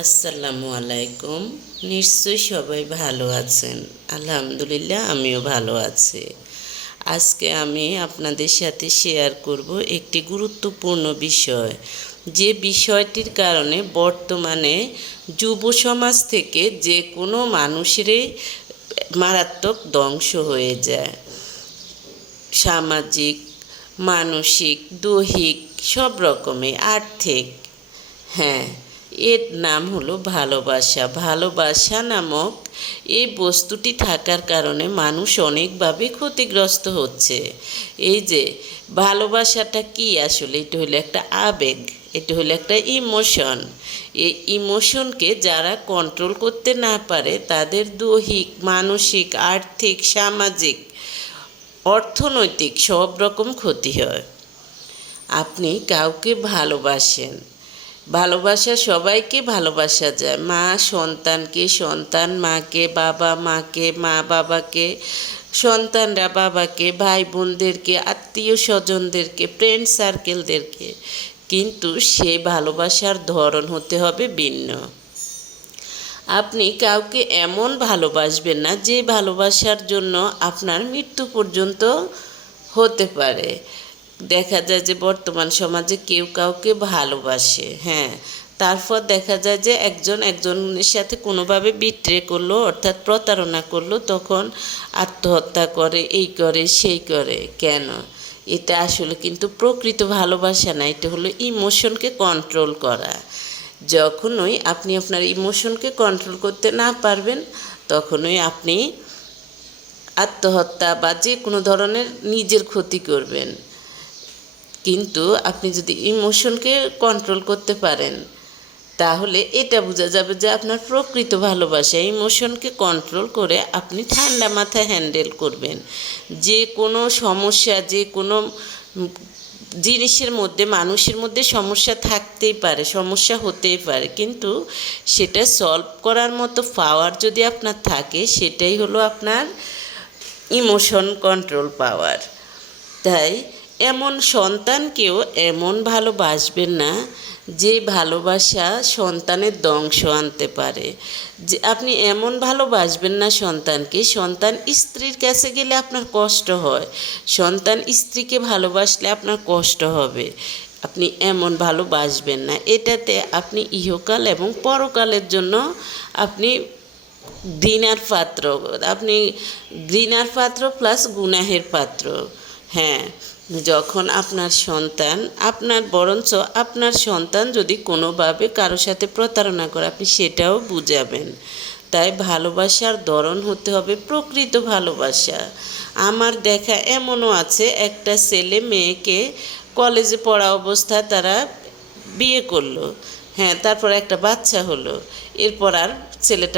আসসালামু আলাইকুম। নিশ্চয়ই সবাই ভালো আছেন। আলহামদুলিল্লাহ, আমিও ভালো আছি। আজকে আমি আপনাদের সাথে শেয়ার করব একটি গুরুত্বপূর্ণ বিষয়। যে বিষয়টির কারণে বর্তমানে যুব সমাজ থেকে যে কোনো মানুষেরই মারাত্মক ধ্বংস হয়ে যায়। সামাজিক, মানসিক, দৈহিক, সব রকমে আর্থিক। হ্যাঁ এর নাম হলো ভালোবাসা। ভালোবাসা নামক এই বস্তুটি থাকার কারণে মানুষ অনেকভাবে ক্ষতিগ্রস্ত হচ্ছে। এই যে, ভালোবাসাটা কি আসলে? এটা হলো একটা আবেগ, এটা হলো একটা ইমোশন এই ইমোশনকে যারা কন্ট্রোল করতে না পারে, তাদের দৈহিক, মানসিক, আর্থিক, সামাজিক, অর্থনৈতিক সব রকম ক্ষতি হয়। আপনি কাউকে ভালোবাসেন ভালোবাসা সবাইকে ভালোবাসা যায়। মা সন্তানকে, সন্তান মাকে, বাবা মাকে, মা বাবাকে, সন্তানরা বাবাকে ভাই বোনদেরকে আত্মীয় স্বজনদেরকে ফ্রেন্ড সার্কেলদেরকে কিন্তু সে ভালোবাসার ধরন হতে হবে ভিন্ন। আপনি কাউকে এমন ভালোবাসবেন না যে ভালোবাসার জন্য আপনার মৃত্যু পর্যন্ত হতে পারে। দেখা যায় যে বর্তমান সমাজে কেউ কাউকে ভালোবাসে হ্যাঁ। তারপর দেখা যায় যে একজন একজনের সাথে কোনোভাবে বিট্রে করল, অর্থাৎ প্রতারণা করল, তখন আত্মহত্যা করে, এই করে, সেই করে, কেন? এটা আসলে কিন্তু প্রকৃত ভালোবাসা না, এটা হলো ইমোশনকে কন্ট্রোল করা। যখনই আপনি আপনার ইমোশনকে কন্ট্রোল করতে না পারবেন, তখনই আপনি আত্মহত্যা বা যে কোনো ধরনের নিজের ক্ষতি করবেন। কিন্তু আপনি যদি ইমোশনকে কন্ট্রোল করতে পারেন, তাহলে এটা বোঝা যাবে যে আপনার প্রকৃত ভালোবাসা ইমোশনকে কন্ট্রোল করে আপনি ঠান্ডা মাথায় হ্যান্ডেল করবেন। যে কোনো সমস্যা, যে কোনো জিনিসের মধ্যে, মানুষের মধ্যে সমস্যা থাকতেই পারে, সমস্যা হতেই পারে। কিন্তু সেটা সলভ করার মতো পাওয়ার যদি আপনার থাকে, সেটাই হলো আপনার ইমোশন কন্ট্রোল পাওয়ার তাই এমন সন্তানকেও এমন ভালোবাসবেন না যে ভালোবাসা সন্তানের ধ্বংস আনতে পারে। যে আপনি এমন ভালোবাসবেন না সন্তানকে, সন্তান স্ত্রীর কাছে গেলে আপনার কষ্ট হয়। সন্তান স্ত্রীকে ভালোবাসলে আপনার কষ্ট হবে। আপনি এমন ভালোবাসবেন না। এটাতে আপনি ইহকাল এবং পরকালের জন্য আপনি ঘৃণার পাত্র, আপনি ঘৃণার পাত্র প্লাস গুনাহের পাত্র। হ্যাঁ যখন আপনার সন্তান, আপনার বরঞ্চ আপনার সন্তান যদি কোনোভাবে কারোর সাথে প্রতারণা করে, আপনি সেটাও বুঝাবেন। তাই ভালোবাসার ধরন হতে হবে প্রকৃত ভালোবাসা। আমার দেখা এমনও আছে, একটা ছেলে মেয়েকে কলেজে পড়া অবস্থায় তারা বিয়ে করল। হ্যাঁ তারপর একটা বাচ্চা হলো। এরপর আর ছেলেটা